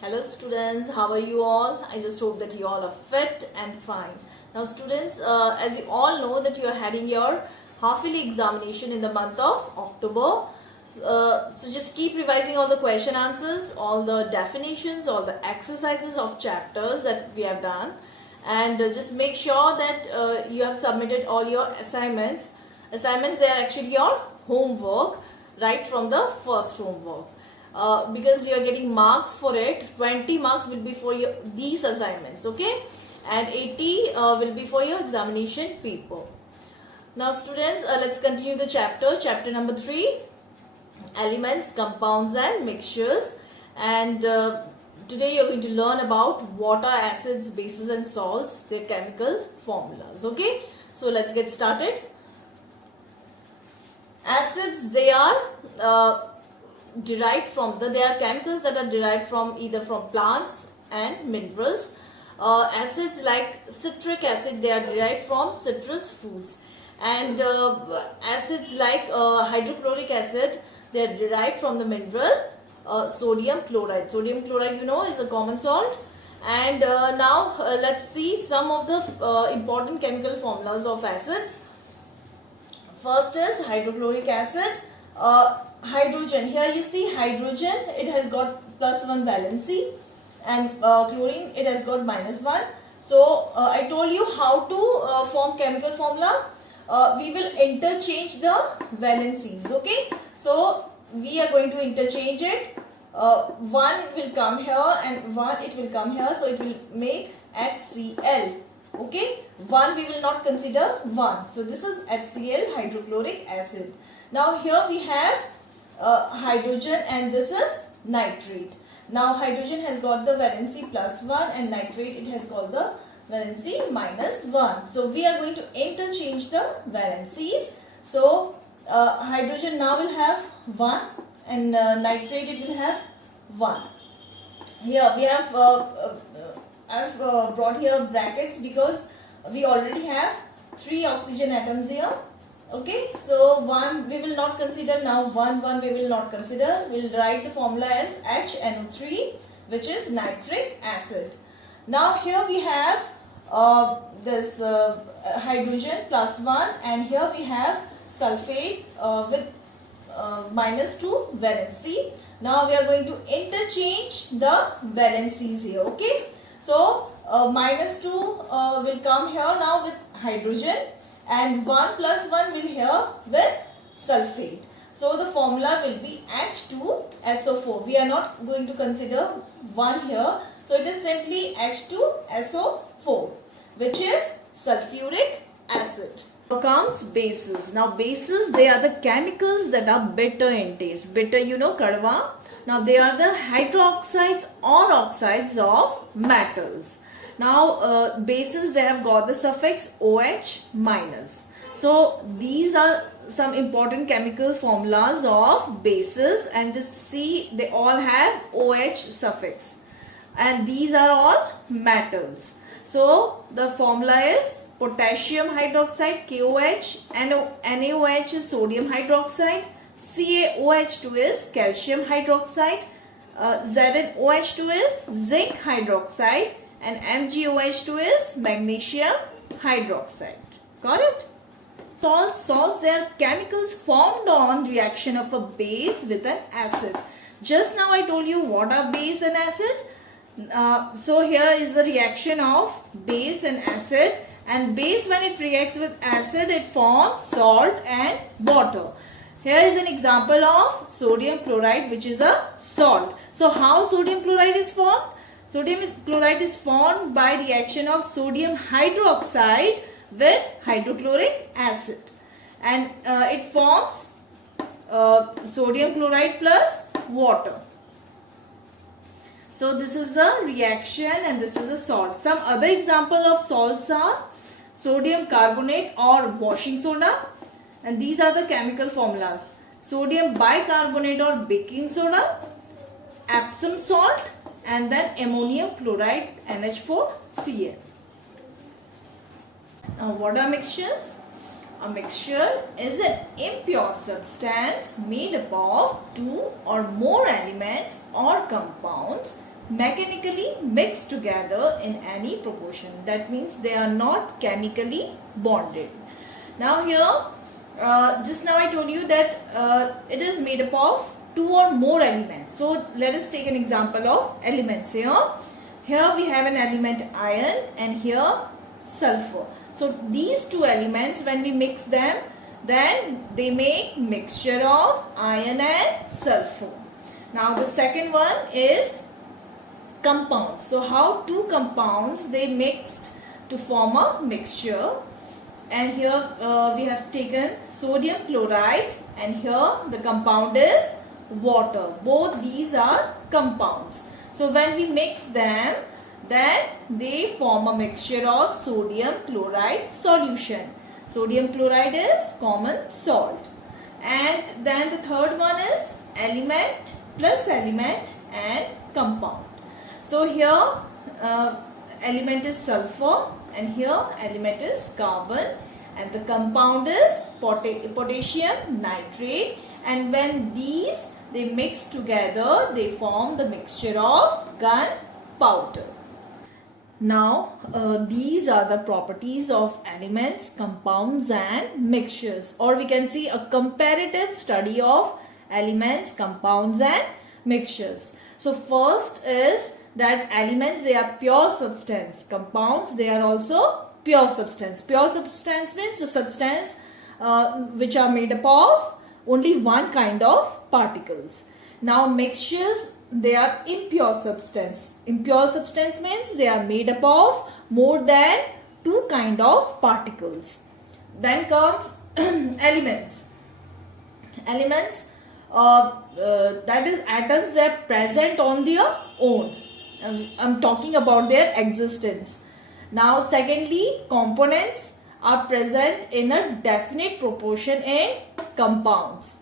Hello students, how are you all? I just hope that you all are fit and fine. Now students, as you all know that you are having your half-yearly examination in the month of October. So just keep revising all the question answers, all the definitions, all the exercises of chapters that we have done, and just make sure that you have submitted all your assignments. Assignments, they are actually your homework right from the first homework. Because you are getting marks for it. 20 marks will be for these assignments, okay, and 80 will be for your examination paper. Now students, let's continue the chapter number 3, elements, compounds and mixtures. And today you're going to learn about water, acids, bases and salts, their chemical formulas. Okay, so let's get started. Acids, they are derived from they are chemicals that are derived from either from plants and minerals. Acids like citric acid, they are derived from citrus fruits, and acids like hydrochloric acid, they are derived from the mineral sodium chloride. Sodium chloride, you know, is a common salt. And now let's see some of the important chemical formulas of acids. First is hydrochloric acid. Hydrogen, here you see hydrogen, it has got +1 valency, and chlorine, it has got -1. So I told you how to form chemical formula. We will interchange the valencies, okay. So we are going to interchange it. One will come here and one it will come here, so it will make HCl. Okay, one we will not consider one. So this is HCl, hydrochloric acid. Now here we have hydrogen, and this is nitrate. Now hydrogen has got the valency +1 and nitrate, it has got the valency -1. So we are going to interchange the valencies. So hydrogen now will have 1 and nitrate it will have 1. Here we have I've brought here brackets because we already have 3 oxygen atoms here. Okay, so 1 we will not consider now, 1 we will not consider. We will write the formula as HNO3, which is nitric acid. Now here we have this hydrogen +1, and here we have sulfate with -2 valency. Now we are going to interchange the valencies here, okay. So -2 will come here now with hydrogen, and 1 + 1 will here with sulfate. So the formula will be H2SO4. We are not going to consider 1 here. So it is simply H2SO4, which is sulfuric acid. Now comes bases. Now bases, they are the chemicals that are bitter in taste. Bitter, you know, kadwa. Now they are the hydroxides or oxides of metals. Now bases, they have got the suffix OH-. So these are some important chemical formulas of bases, and just see they all have OH suffix, and these are all metals. So the formula is potassium hydroxide KOH, NaOH is sodium hydroxide, CaOH2 is calcium hydroxide, ZnOH2 is zinc hydroxide, and MgOH2 is magnesium hydroxide. Got it? Salts, they are chemicals formed on reaction of a base with an acid. Just now I told you what are base and acid. So here is the reaction of base and acid, and base, when it reacts with acid, it forms salt and water. Here is an example of sodium chloride, which is a salt. So how sodium chloride is formed? Sodium chloride is formed by reaction of sodium hydroxide with hydrochloric acid, and it forms sodium chloride plus water. So this is the reaction, and this is a salt. Some other example of salts are sodium carbonate or washing soda, and these are the chemical formulas: sodium bicarbonate or baking soda, Epsom salt, and then ammonium chloride NH4Cl. Now what are mixtures? A mixture is an impure substance made up of two or more elements or compounds mechanically mixed together in any proportion. That means they are not chemically bonded. Now here, just now I told you that it is made up of two or more elements. So let us take an example of elements here. Here we have an element iron and here sulfur. So these two elements, when we mix them, then they make mixture of iron and sulfur. Now the second one is compounds. So how two compounds they mixed to form a mixture, and here we have taken sodium chloride and here the compound is water. Both these are compounds. So when we mix them, then they form a mixture of sodium chloride solution. Sodium chloride is common salt. And then the third one is element plus element and compound. So here element is sulfur and here element is carbon, and the compound is potassium nitrate, and when these they mix together they form the mixture of gunpowder. Now these are the properties of elements, compounds and mixtures, or we can see a comparative study of elements, compounds and mixtures. So first is that elements, they are pure substance. Compounds, they are also pure substance. Pure substance means the substance which are made up of only one kind of particles. Now mixtures, they are impure substance. Impure substance means they are made up of more than two kind of particles. Then comes elements. Elements, that is atoms, they are present on their own. I'm talking about their existence. Now secondly, components are present in a definite proportion in compounds.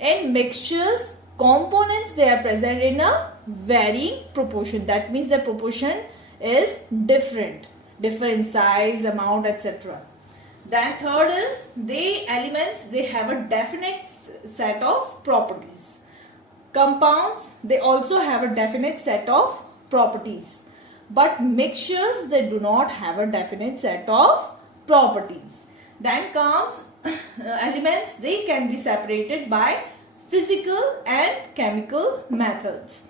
In mixtures, components, they are present in a varying proportion. That means the proportion is different in size, amount, etc. Then third is, elements, they have a definite set of properties. Compounds, they also have a definite set of properties, but mixtures, they do not have a definite set of properties. Then comes elements, they can be separated by physical and chemical methods.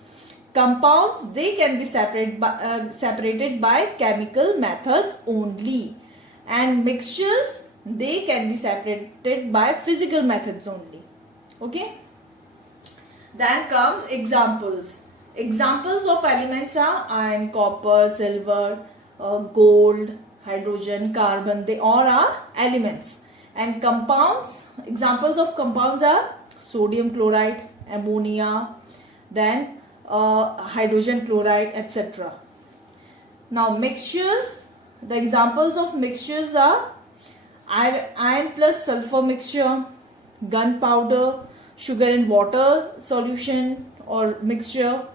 Compounds, they can be separated by chemical methods only, and mixtures, they can be separated by physical methods only. Okay. Then comes examples. Examples of elements are iron, copper, silver, gold, hydrogen, carbon. They all are elements. And compounds, examples of compounds are sodium chloride, ammonia, then hydrogen chloride, etc. Now mixtures, the examples of mixtures are iron plus sulfur mixture, gunpowder, sugar and water solution or mixture,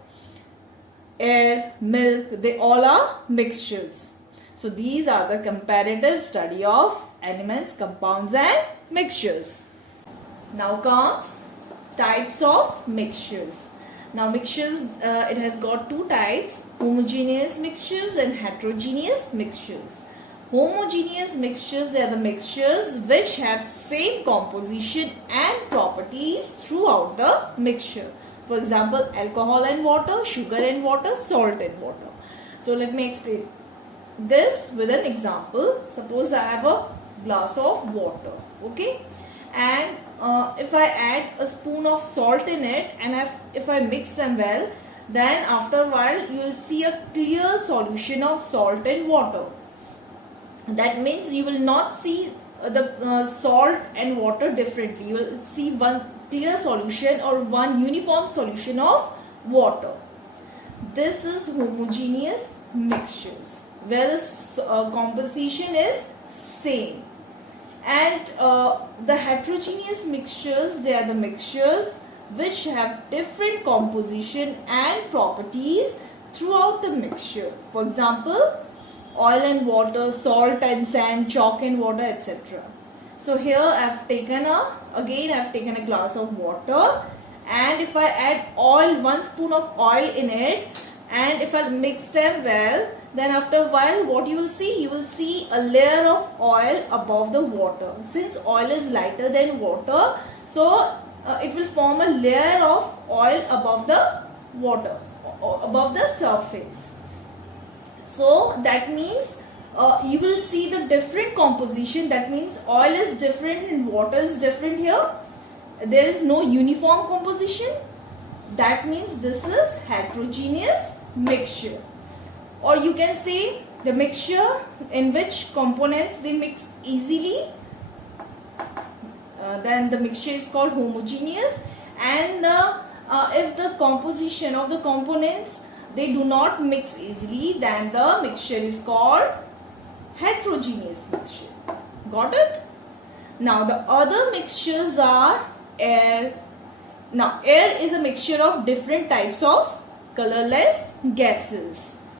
air, milk, they all are mixtures. So these are the comparative study of elements, compounds and mixtures. Now comes types of mixtures. Now mixtures, it has got two types, homogeneous mixtures and heterogeneous mixtures. Homogeneous mixtures, they are the mixtures which have same composition and properties throughout the mixture. For example, alcohol and water, sugar and water, salt and water. So let me explain this with an example. Suppose I have a glass of water, okay, and if I add a spoon of salt in it and if I mix them well, then after a while you will see a clear solution of salt and water. That means you will not see the salt and water differently. You will see one clear solution or one uniform solution of water. This is homogeneous mixtures where the composition is same. And the heterogeneous mixtures, they are the mixtures which have different composition and properties throughout the mixture. For example, oil and water, salt and sand, chalk and water, etc. So here I have taken a glass of water, and if I add oil, 1 spoon of oil in it, and if I mix them well, then after a while what you will see? You will see a layer of oil above the water. Since oil is lighter than water, so it will form a layer of oil above the water, above the surface. So that means you will see the different composition. That means oil is different and water is different here. There is no uniform composition. That means this is heterogeneous mixture. Or you can say the mixture in which components they mix easily, then the mixture is called homogeneous. And if the composition of the components they do not mix easily, then the mixture is called heterogeneous mixture. Got it? Now the other mixtures are air. Now air is a mixture of different types of colorless gases.